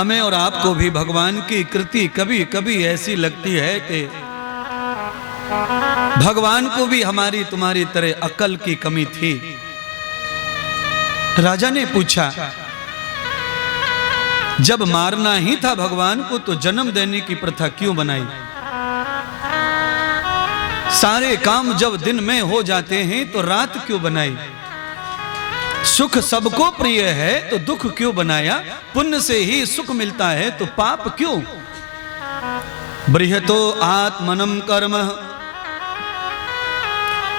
हमें और आपको भी भगवान की कृति कभी कभी ऐसी लगती है कि भगवान को भी हमारी तुम्हारी तरह अकल की कमी थी। राजा ने पूछा, जब मारना ही था भगवान को तो जन्म देने की प्रथा क्यों बनाई? सारे काम जब दिन में हो जाते हैं तो रात क्यों बनाई? सुख सबको प्रिय है तो दुख क्यों बनाया? पुण्य से ही सुख मिलता है तो पाप क्यों? बृहतो आत्मनम कर्म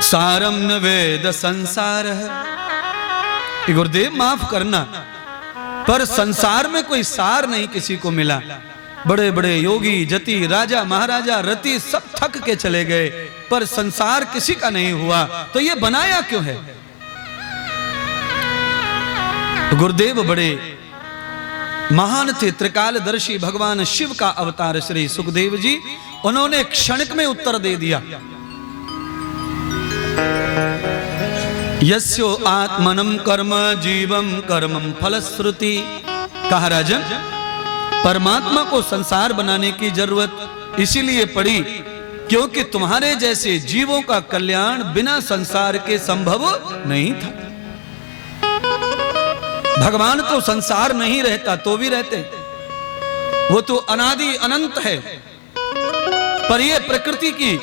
सारम न वेद संसार। गुरुदेव माफ करना, पर संसार में कोई सार नहीं किसी को मिला। बड़े बड़े योगी जति राजा महाराजा रति सब थक के चले गए, पर संसार किसी का नहीं हुआ, तो ये बनाया क्यों है? गुरुदेव बड़े महान थे, त्रिकालदर्शी भगवान शिव का अवतार श्री सुखदेव जी। उन्होंने क्षणिक में उत्तर दे दिया। यस्यो आत्मनम कर्म जीवम कर्मम फलश्रुति। कहा, राजन, परमात्मा को संसार बनाने की जरूरत इसीलिए पड़ी क्योंकि तुम्हारे जैसे जीवों का कल्याण बिना संसार के संभव नहीं था। भगवान तो संसार नहीं रहता तो भी रहते, वो तो अनादि अनंत है, पर ये प्रकृति की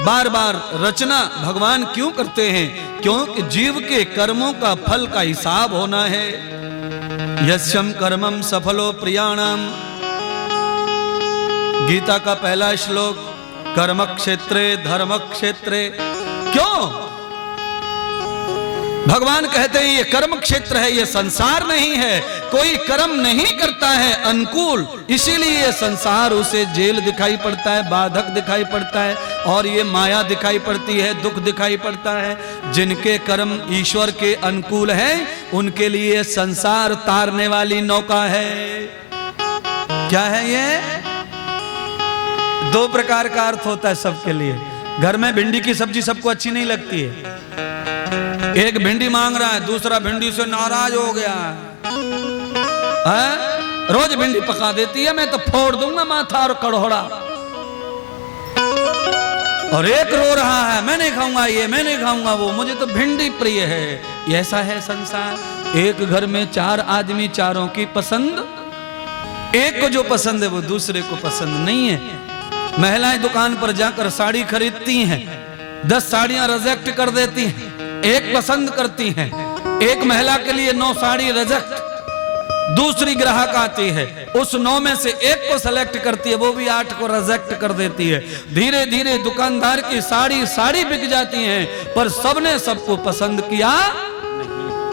बार बार रचना भगवान क्यों करते हैं? क्योंकि जीव के कर्मों का फल का हिसाब होना है। यस्यम कर्मम सफलो प्रियाणाम, गीता का पहला श्लोक, कर्म क्षेत्रे धर्म क्षेत्रे। क्यों भगवान कहते हैं ये कर्म क्षेत्र है, ये संसार नहीं है। कोई कर्म नहीं करता है अनुकूल, इसीलिए ये संसार उसे जेल दिखाई पड़ता है, बाधक दिखाई पड़ता है, और ये माया दिखाई पड़ती है, दुख दिखाई पड़ता है। जिनके कर्म ईश्वर के अनुकूल है उनके लिए संसार तारने वाली नौका है। क्या है ये? दो प्रकार का अर्थ होता है सबके लिए। घर में भिंडी की सब्जी सबको अच्छी नहीं लगती है। एक भिंडी मांग रहा है, दूसरा भिंडी से नाराज हो गया है? रोज भिंडी पका देती है, मैं तो फोड़ दूंगा माथा और कड़ोड़ा। और एक रो रहा है, मैं नहीं खाऊंगा ये, मैं नहीं खाऊंगा वो, मुझे तो भिंडी प्रिय है। ऐसा है संसार। एक घर में चार आदमी, चारों की पसंद, एक को जो पसंद है वो दूसरे को पसंद नहीं है। महिलाएं दुकान पर जाकर साड़ी खरीदती हैं, 10 साड़ियां रिजेक्ट कर देती हैं, एक पसंद करती हैं। एक महिला के लिए 9 साड़ी रिजेक्ट, दूसरी ग्राहक आती है, उस 9 में से एक को सेलेक्ट करती है, वो भी 8 को रिजेक्ट कर देती है। धीरे धीरे दुकानदार की साड़ी बिक जाती है, पर सबने सबको पसंद किया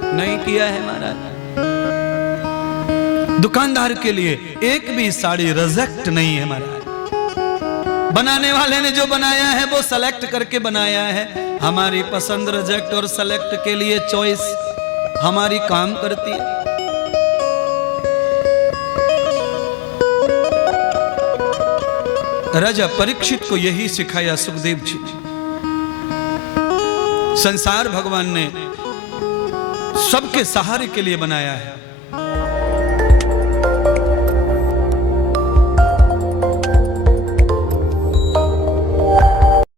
नहीं किया है महाराज। दुकानदार के लिए एक भी साड़ी रिजेक्ट नहीं है महाराज। बनाने वाले ने जो बनाया है वो सेलेक्ट करके बनाया है। हमारी पसंद रिजेक्ट और सेलेक्ट के लिए चॉइस हमारी काम करती है। राजा परीक्षित को यही सिखाया सुखदेव जी। संसार भगवान ने सबके सहारे के लिए बनाया है।